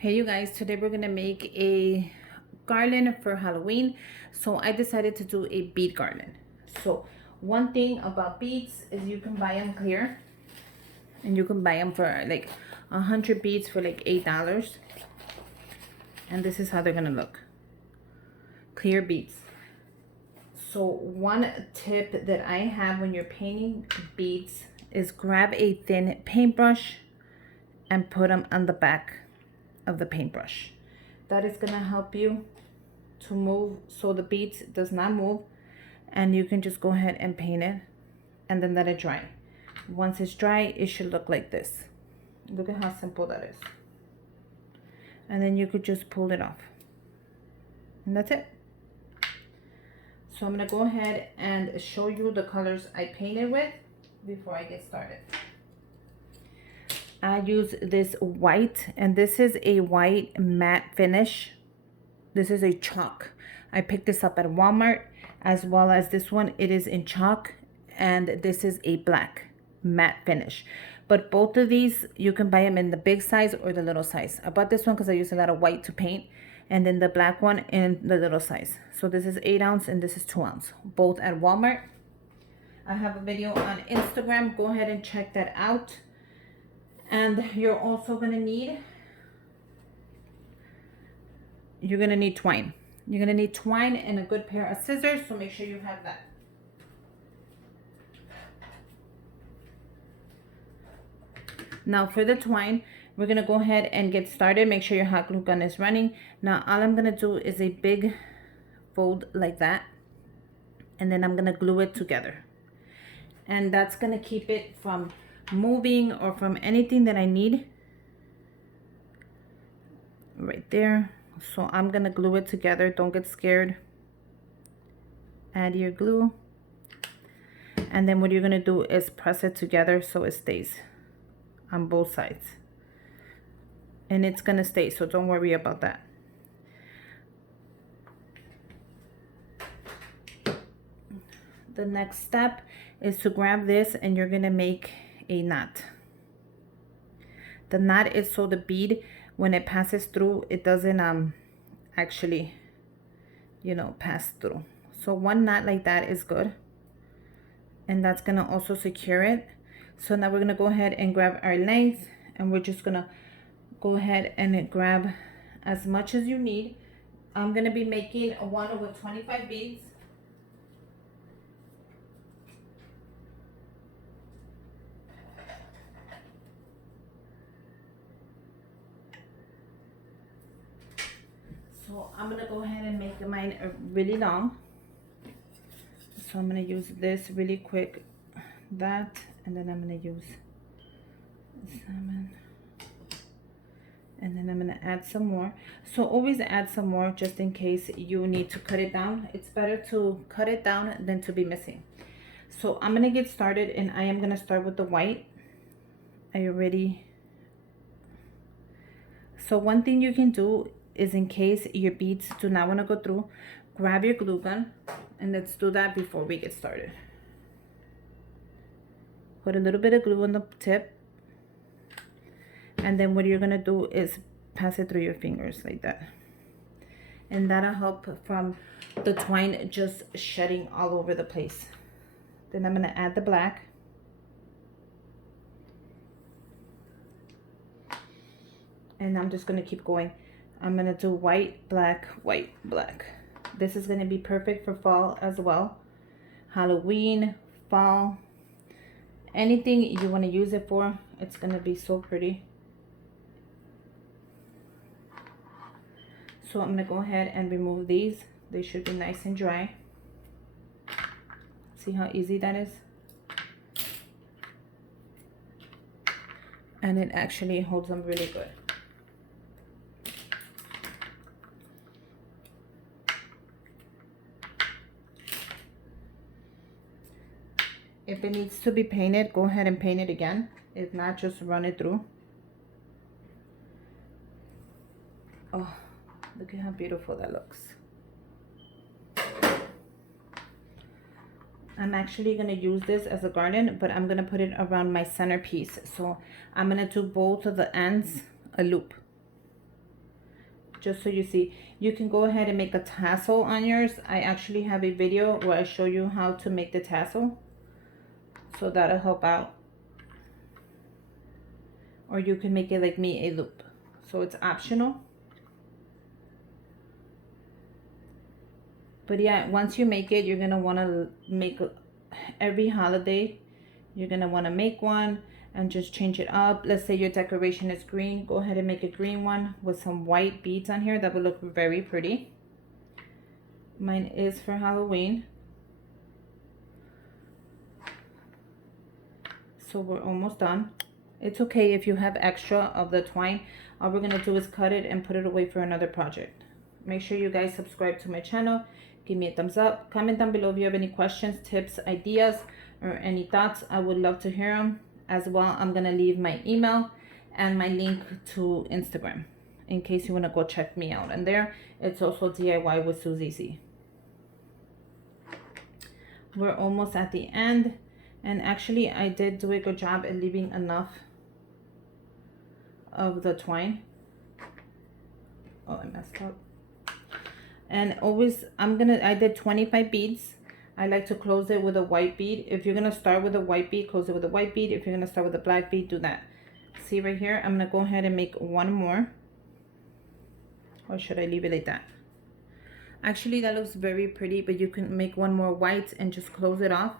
Hey you guys, today we're gonna make a garland for Halloween. So I decided to do a bead garland. So one thing about beads is you can buy them clear, and you can buy them for like 100 beads for like $8. And this is how they're gonna look. Clear beads. So one tip that I have when you're painting beads is grab a thin paintbrush and put them on the back of the paintbrush. That is gonna help you to move so the beads does not move, and you can just go ahead and paint it and then let it dry. Once it's dry, it should look like this. Look at how simple that is. And then you could just pull it off, and that's it. So I'm gonna go ahead and show you the colors I painted with before I get started. I use this white, and this is a white matte finish. This is a chalk. I picked this up at Walmart, as well as this one. It is in chalk, and this is a black matte finish. But both of these, you can buy them in the big size or the little size. I bought this one because I use a lot of white to paint, and then the black one in the little size. So this is 8 ounce and this is 2 ounce, both at Walmart. I have a video on Instagram. Go ahead and check that out. And you're also gonna need, twine. You're gonna need twine and a good pair of scissors, so make sure you have that. Now for the twine, we're gonna go ahead and get started. Make sure your hot glue gun is running. Now all I'm gonna do is a big fold like that, and then I'm gonna glue it together. And that's gonna keep it from moving or from anything that I need. Right there. So I'm gonna glue it together. Don't get scared. Add your glue, and then what you're gonna do is press it together so it stays on both sides, and it's gonna stay, so don't worry about that. The next step is to grab this, and you're gonna make a knot. The knot is so the bead, when it passes through, it doesn't actually, pass through. So one knot like that is good, and that's gonna also secure it. So now we're gonna go ahead and grab our length, and we're just gonna go ahead and grab as much as you need. I'm gonna be making one with 25 beads. So I'm gonna go ahead and make mine really long. So I'm gonna use this really quick, that, and then I'm gonna use 7, and then I'm gonna add some more. So always add some more just in case you need to cut it down. It's better to cut it down than to be missing. So I'm gonna get started, and I am gonna start with the white. Are you ready? So one thing you can do is, in case your beads do not want to go through, grab your glue gun, and let's do that before we get started. Put a little bit of glue on the tip, and then what you're gonna do is pass it through your fingers like that, and that'll help from the twine just shedding all over the place. Then I'm gonna add the black, and I'm just gonna keep going. I'm gonna do white, black, white, black. This is gonna be perfect for fall as well. Halloween, fall, anything you wanna use it for, it's gonna be so pretty. So I'm gonna go ahead and remove these. They should be nice and dry. See how easy that is? And it actually holds them really good. If it needs to be painted, go ahead and paint it again. If not, just run it through. Oh, look at how beautiful that looks. I'm actually going to use this as a garland, but I'm going to put it around my centerpiece. So I'm going to do both of the ends a loop. just so you see. You can go ahead and make a tassel on yours. I actually have a video where I show you how to make the tassel, so that'll help out. Or you can make it like me, a loop. So it's optional. But yeah, once you make it, you're gonna want to make every holiday, you're gonna want to make one and just change it up. Let's say your decoration is green, go ahead and make a green one with some white beads on here. That would look very pretty. Mine is for Halloween. So we're almost done. It's okay if you have extra of the twine. All we're gonna do is cut it and put it away for another project. Make sure you guys subscribe to my channel. Give me a thumbs up. Comment down below if you have any questions, tips, ideas, or any thoughts. I would love to hear them. As well, I'm gonna leave my email and my link to Instagram in case you wanna go check me out. And there, it's also DIY with Susie Z. We're almost at the end. And actually, I did do a good job at leaving enough of the twine. Oh, I messed up. And always, I did 25 beads. I like to close it with a white bead. If you're gonna start with a white bead, close it with a white bead. If you're gonna start with a black bead, do that. See right here, I'm gonna go ahead and make one more. Or should I leave it like that? Actually, that looks very pretty, but you can make one more white and just close it off.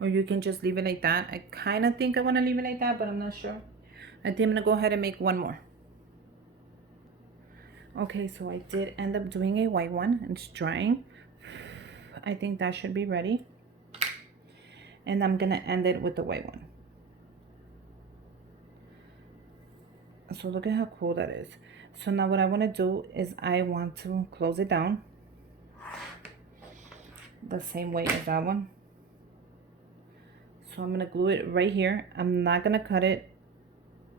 Or you can just leave it like that. I kind of think I want to leave it like that, but I'm not sure. I think I'm going to go ahead and make one more. Okay, so I did end up doing a white one. It's drying. I think that should be ready. And I'm going to end it with the white one. So look at how cool that is. So now what I want to do is I want to close it down the same way as that one. So I'm going to glue it right here. I'm not going to cut it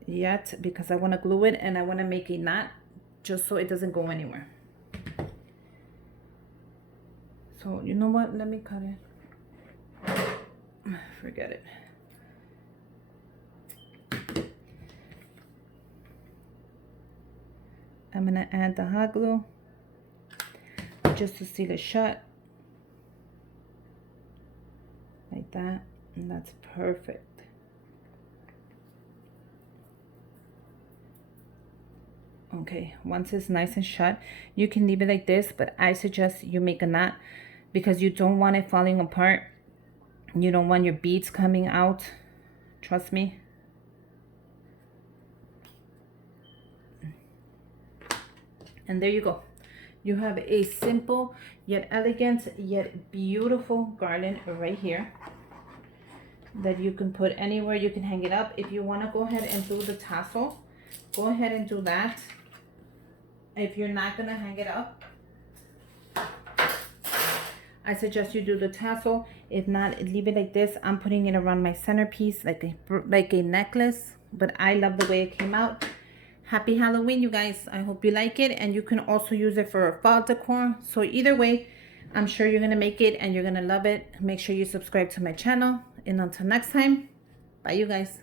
yet because I want to glue it and I want to make a knot just so it doesn't go anywhere. So you know what? Let me cut it. Forget it. I'm going to add the hot glue just to seal it shut. Like that. And that's perfect. Okay, once it's nice and shut, you can leave it like this, but I suggest you make a knot because you don't want it falling apart. You don't want your beads coming out. Trust me. And there you go. You have a simple yet elegant yet beautiful garland right here that you can put anywhere. You can hang it up. If you want to go ahead and do the tassel, go ahead and do that. If you're not going to hang it up, I suggest you do the tassel. If not, leave it like this. I'm putting it around my centerpiece like a necklace, but I love the way it came out. Happy Halloween, you guys. I hope you like it, and you can also use it for fall decor. So either way, I'm sure you're going to make it and you're going to love it. Make sure you subscribe to my channel. And until next time, bye, you guys.